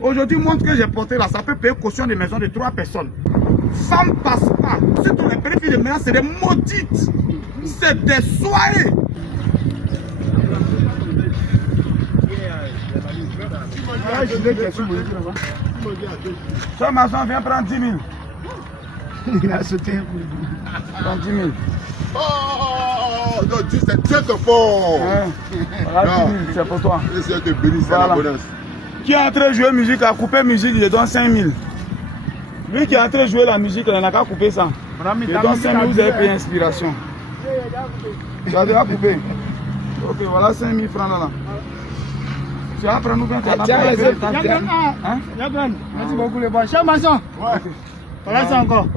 Aujourd'hui, montre que j'ai porté là, ça peut payer caution de maison de 3 personnes. Ça ne passe pas. Surtout les petites filles de maintenant, c'est des maudites. C'est des soirées. Ce maçon vient prendre 10 000. Il a sauté. Prends 10 000. Oh, non, Dieu, c'est très fort. Voilà, 10 000, c'est pour toi. Et c'est te bénisse, c'est la bonne. Qui est en train de jouer musique, a coupé musique, il donne 5 000. Lui qui est en train de jouer la musique, il n'a qu'à couper ça. Il donne 5 000, vous avez payé inspiration. Tu as déjà coupé. Ok, voilà 5 000 francs là. Tu vas prendre nous bien, tu vas Merci beaucoup les bois. Cher maçon. Voilà ça encore.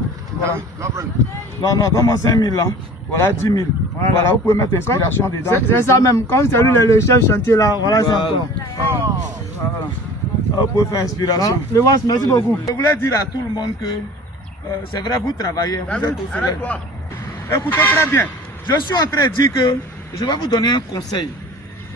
Non, non, donne-moi 5 000 là. Voilà 10 000. Voilà, vous pouvez mettre inspiration dedans. C'est ça même. Comme c'est lui le chef chantier là, voilà ça encore. Vous pouvez faire inspiration. Le boss, merci beaucoup. Je voulais dire à tout le monde que c'est vrai, vous travaillez, vous êtes au soleil. Écoutez très bien, je suis en train de dire que je vais vous donner un conseil.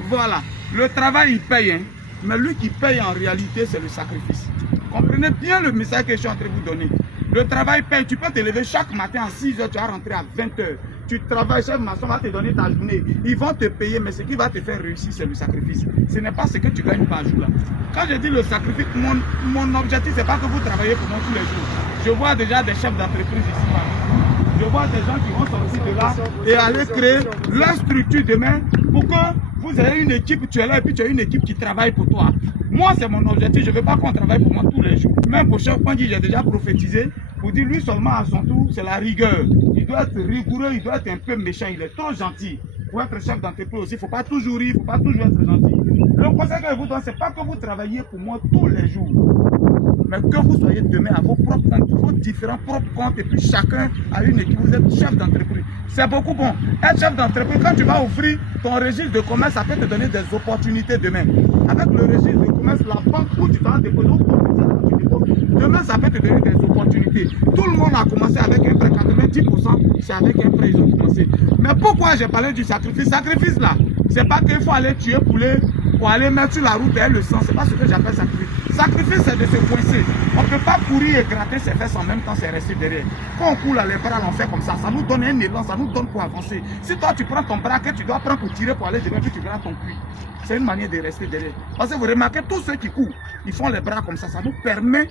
Voilà, le travail il paye, hein, mais lui qui paye en réalité c'est le sacrifice. Comprenez bien le message que je suis en train de vous donner. Le travail paye, tu peux te lever chaque matin à 6 h, tu vas rentrer à 20 h. Tu travailles, chef maçon va te donner ta journée. Ils vont te payer, mais ce qui va te faire réussir, c'est le sacrifice. Ce n'est pas ce que tu gagnes par jour là. Quand je dis le sacrifice, mon objectif, c'est pas que vous travaillez pour moi tous les jours. Je vois déjà des chefs d'entreprise ici. Je vois des gens qui vont sortir de là et aller créer leur structure demain pour que vous ayez une équipe, tu es là et puis tu as une équipe qui travaille pour toi. Moi, c'est mon objectif. Je ne veux pas qu'on travaille pour moi tous les jours. Même pour chaque point, j'ai déjà prophétisé pour dire lui seulement à son tour, c'est la rigueur. Il doit être rigoureux, il doit être un peu méchant. Il est trop gentil. Pour être chef d'entreprise aussi, il ne faut pas toujours rire, il ne faut pas toujours être gentil. Le conseil que je vous donne, ce n'est pas que vous travaillez pour moi tous les jours, mais que vous soyez demain à vos propres comptes, vos différents propres comptes, et puis chacun a une équipe. Vous êtes chef d'entreprise. C'est beaucoup bon. Être chef d'entreprise, quand tu vas ouvrir ton registre de commerce, ça peut te donner des opportunités demain. Avec le registre de commerce, la banque où tu vas déposer, demain, ça peut te donner des opportunités. Tout le monde a commencé avec un prêt, 90%, c'est avec un prêt ils ont commencé. Mais pourquoi j'ai parlé du sacrifice? Sacrifice là, c'est pas qu'il faut aller tuer poulet pour aller mettre sur la route et le sang. C'est pas ce que j'appelle sacrifice. Sacrifice, c'est de se coincer. On ne peut pas courir et gratter ses fesses en même temps, c'est rester derrière. Quand on court là, les bras, on fait comme ça nous donne un élan, ça nous donne pour avancer. Si toi tu prends ton braquet, tu dois prendre pour tirer pour aller devant, puis tu grattes ton cuir. C'est une manière de rester derrière. Parce que vous remarquez, tous ceux qui courent, ils font les bras comme ça nous permet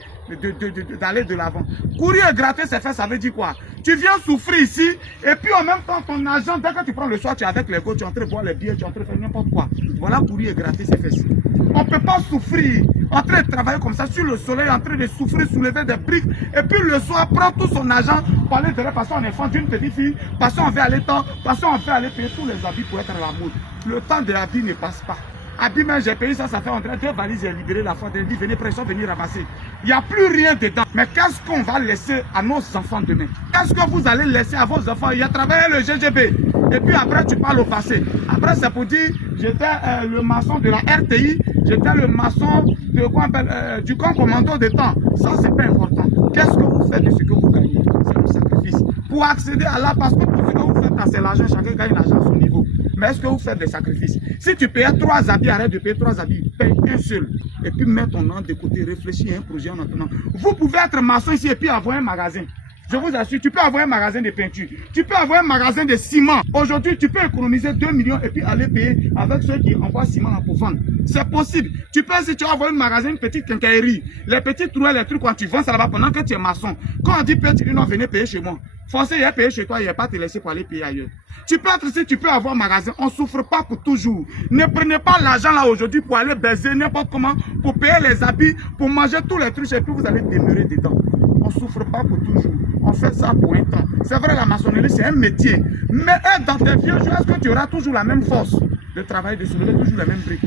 d'aller de l'avant. Courir et gratter ses fesses, ça veut dire quoi? Tu viens souffrir ici, et puis en même temps, ton argent, dès que tu prends le soir, tu es avec les gars, tu es en train de boire les billets, tu es en train de faire n'importe quoi. Voilà, courir et gratter ses fesses. On ne peut pas souffrir, en train de travailler comme ça, sur le soleil, en train de souffrir, soulever des briques, et puis le soir, prendre tout son argent pour aller derrière, parce qu'on est enfant d'une petite fille, parce qu'on veut aller temps, parce qu'on veut aller payer tous les habits pour être à la mode. Le temps de l'habit ne passe pas. Habit même, j'ai payé ça, ça fait entrer 2 valises, j'ai libéré la fois, j'ai dit, venez, pression, venir ramasser. Il n'y a plus rien dedans. Mais qu'est-ce qu'on va laisser à nos enfants demain? Qu'est-ce que vous allez laisser à vos enfants? Il y a travaillé le GGB. Et puis après, tu parles au passé. Après, c'est pour dire, j'étais le maçon de la RTI, j'étais le maçon de quoi on appelle, du camp commando de temps. Ça, c'est pas important. Qu'est-ce que vous faites de ce que vous gagnez? C'est le sacrifice. Pour accéder à là, parce que tout ce que vous faites, c'est l'argent, chacun gagne l'argent à son niveau. Mais est-ce que vous faites des sacrifices? Si tu payes 3 habits, arrête de payer 3 habits, paye un seul. Et puis mets ton nom de côté, réfléchis à un projet en attendant. Vous pouvez être maçon ici et puis avoir un magasin. Je vous assure, tu peux avoir un magasin de peinture, tu peux avoir un magasin de ciment. Aujourd'hui, tu peux économiser 2 millions et puis aller payer avec ceux qui envoient ciment pour vendre. C'est possible. Tu peux, si tu vas avoir un magasin, une petite quincaillerie, les petits trous, les trucs, quand tu vends ça là-bas pendant que tu es maçon. Quand on dit paye, tu dis non, venez payer chez moi. Forcé, il y a payé chez toi, il n'y a pas te laisser pour aller payer ailleurs. Tu peux être ici, tu peux avoir un magasin. On ne souffre pas pour toujours. Ne prenez pas l'argent là aujourd'hui pour aller baiser n'importe comment, pour payer les habits, pour manger tous les trucs et puis vous allez demeurer dedans. On ne souffre pas pour toujours. On fait ça pour un temps. C'est vrai, la maçonnerie, c'est un métier. Mais être dans tes vieux jours, est-ce que tu auras toujours la même force de travailler, de soulever toujours les mêmes briques?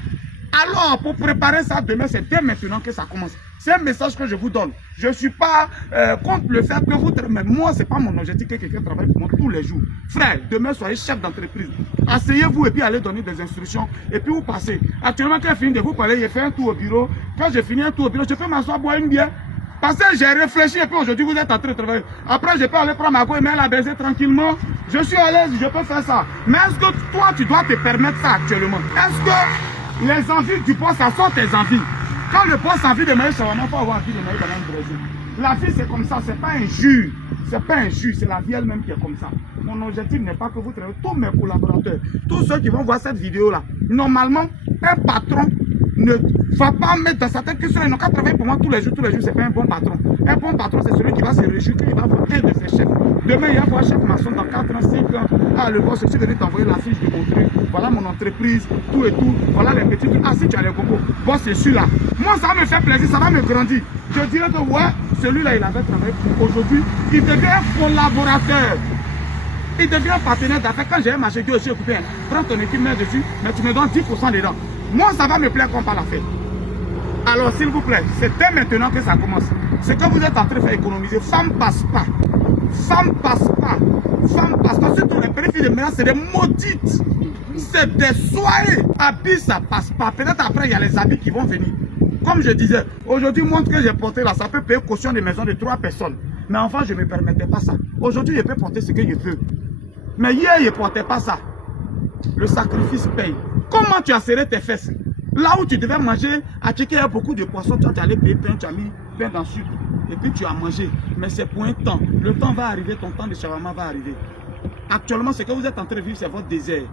Alors, pour préparer ça demain, c'est dès maintenant que ça commence. C'est un message que je vous donne. Je ne suis pas contre le fait que vous... Mais moi, ce n'est pas mon objectif que quelqu'un travaille pour moi tous les jours. Frère, demain, soyez chef d'entreprise. Asseyez-vous et puis allez donner des instructions. Et puis vous passez. Actuellement, quand je finis de vous parler, j'ai fait un tour au bureau. Quand j'ai fini un tour au bureau, je peux m'asseoir, boire une bière. Parce que j'ai réfléchi et puis aujourd'hui, vous êtes en train de travailler. Après, je peux aller prendre ma go et me la baiser tranquillement. Je suis à l'aise, je peux faire ça. Mais est-ce que toi, tu dois te permettre ça actuellement? Est-ce que les envies du poste, ça sont tes envies? Quand le boss a envie de manger shawarma, il faut avoir envie de manger banane Brésil. La vie, c'est comme ça, c'est pas un jus. C'est pas un jus, c'est la vie elle-même qui est comme ça. Mon objectif n'est pas que vous travaillez, tous mes collaborateurs, tous ceux qui vont voir cette vidéo-là, normalement, un patron ne va pas mettre dans sa tête que ceux-là, ils n'ont qu'à travailler pour moi tous les jours, c'est pas un bon patron. Un bon patron, c'est celui qui va se réjouir qu'il va voir un de ses chefs. Demain, il va voir chef maçon dans 4 ans, 5 ans. Ah, le boss, je suis venu t'envoyer la fiche de mon truc. Voilà mon entreprise, tout et tout. Voilà les petits trucs. Ah, si tu as les compos, boss, c'est celui-là. Moi, ça va me faire plaisir, ça va me grandir. Je dirais que, ouais, celui-là, il avait travaillé pour aujourd'hui. Il devient un collaborateur. Il devient partenaire d'affaires. Quand j'ai un marché, je suis occupé. Prends ton équipe, mets dessus, mais tu me donnes 10% dedans. Moi, ça va me plaire qu'on parle à faire. Alors, s'il vous plaît, c'est dès maintenant que ça commence. Ce que vous êtes en train de faire économiser, femme passe pas. Femme passe pas. Femme passe pas. Surtout les périphéries de ménage, c'est des maudites. C'est des soirées. Habits, ça passe pas. Peut-être après, il y a les habits qui vont venir. Comme je disais, aujourd'hui, moi, que j'ai porté là, ça peut payer caution de maison de 3 personnes. Mais enfin, je ne me permettais pas ça. Aujourd'hui, je peux porter ce que je veux. Mais hier, je ne portais pas ça. Le sacrifice paye. Comment tu as serré tes fesses? Là où tu devais manger, à checker, il y a beaucoup de poissons, tu allais payer pain, tu as mis pain dans le sucre. Et puis tu as mangé. Mais c'est pour un temps. Le temps va arriver, ton temps de shawarma va arriver. Actuellement, ce que vous êtes en train de vivre, c'est votre désert.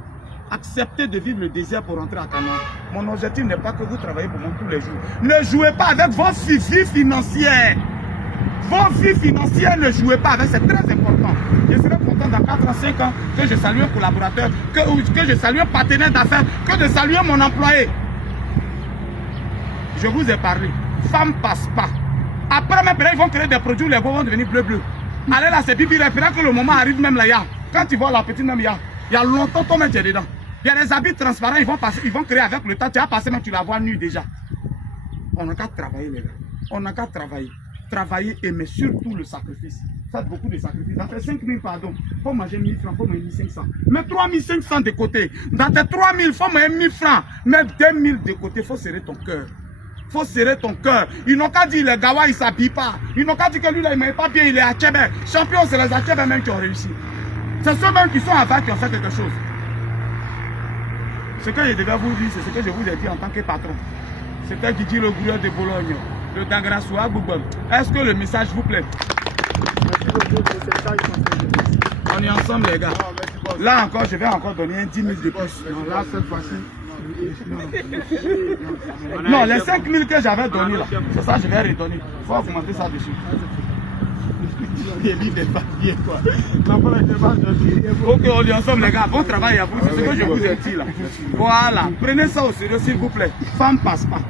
Acceptez de vivre le désert pour rentrer à Canon. Mon objectif n'est pas que vous travaillez pour moi tous les jours. Ne jouez pas avec vos vies financières. Vos vies financières, ne jouez pas avec, c'est très important. Je serai content dans 4 ans, 5 ans que je salue un collaborateur, que je salue un partenaire d'affaires, que de saluer mon employé. Je vous ai parlé. Femme passe pas. Après, même, ils vont créer des produits où les beaux vont devenir bleu. Allez là, c'est bibi. Après que le moment arrive, même là, quand tu vois la petite, même il y a longtemps, toi même tu es dedans. Il y a des habits transparents, ils vont créer avec le temps. Tu as passé, mais tu la vois nue déjà. On n'a qu'à travailler, les gars. On n'a qu'à travailler. Travailler, mais surtout le sacrifice. Faites beaucoup de sacrifices. Dans tes 5 000, pardon, il faut manger 1 000 francs, il faut manger 1 500. Mais 3 500 de côté. Dans tes 3 000, il faut manger 1 000 francs. Mais 2 000 de côté, il faut serrer ton cœur. Il faut serrer ton cœur. Ils n'ont qu'à dire les gawa, ils ne s'habillent pas. Ils n'ont qu'à dire que lui, là, il ne met pas bien, il est à Tchébé. Champion, c'est les Tchébé même qui ont réussi. C'est ceux-mêmes qui sont avant qui ont fait quelque chose. Ce que je devais vous dire, c'est ce que je vous ai dit en tant que patron. C'était Guigui le gouverneur de Bologne, le Dangrasoua Google. Est-ce que le message vous plaît? On est ensemble, les gars. Là encore, je vais encore donner un 10 000 de plus. Non, là, cette fois-ci. Non, les 5 000 que j'avais donné là, c'est ça que je vais redonner. Il faut augmenter ça dessus. Des livres de papier, quoi. Ok, on est ensemble, les gars. Bon travail à vous. C'est ce que je vous ai dit là. Voilà. Prenez ça au sérieux, s'il vous plaît. Femme passe pas.